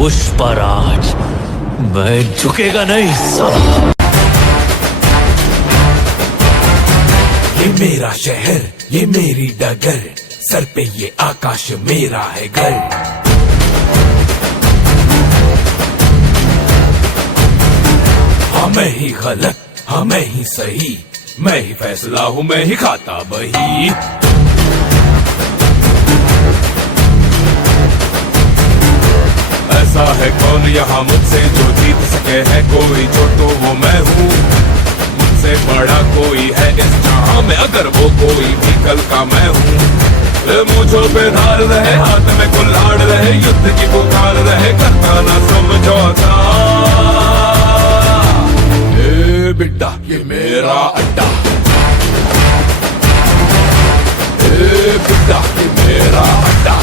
पुष्पराज, मैं झुकेगा नहीं साला। ये मेरा शहर, ये मेरी डगर, सर पे ये आकाश मेरा है घर। हाँ मैं ही गलत, हाँ मैं ही सही, मैं ही फैसला हूँ, मैं ही खाता बही। ऐसा है कौन यहाँ मुझसे जो जीत सके है कोई, जो तो वो मैं हूँ, मुझसे बड़ा कोई है इस जहां में, अगर वो कोई भी कल का मैं हूँ। मुझों पे धार रहे, हाथ में कुल्हाड़ रहे, युद्ध की पुकार रहे, करता ना समझौता। ए बिड्डा ये मेरा अड्डा, ए बिड्डा ये मेरा अड्डा।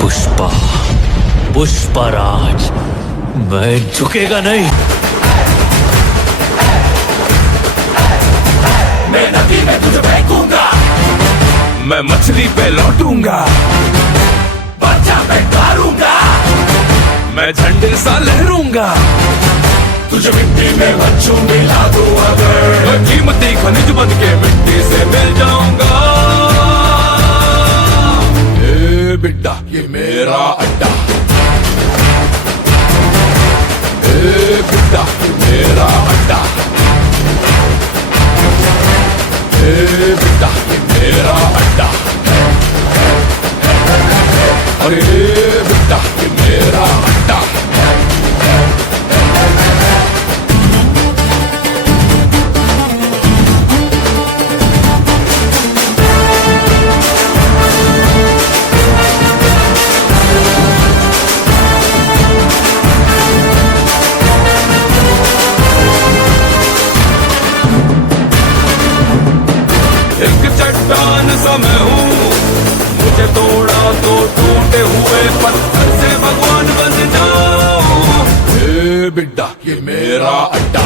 पुष्पा, पुष्पराज, मैं झुकेगा नहीं। मैं नदी में तुझे फेंकूंगा, मैं मछली पे लौटूंगा, बच्चा पे डालूंगा, मैं झंडे सा लहरूंगा, तुझे मिट्टी में बच्चों मिला दूं अगर, कीमती खनिज बन के मिट्टी से मिल जाऊंगा। ए बिड्डा ये मेरा अड्डा, ए बिड्डा ये मेरा अड्डा, ए बिड्डा ये मेरा अड्डा, अरे बिड्डा ये मेरा अड्डा। चट्टान सा मैं हूँ, मुझे तोड़ा तो टूटे हुए पत्थर से भगवान बन जाऊं। ए बिड्डा ये मेरा अड्डा।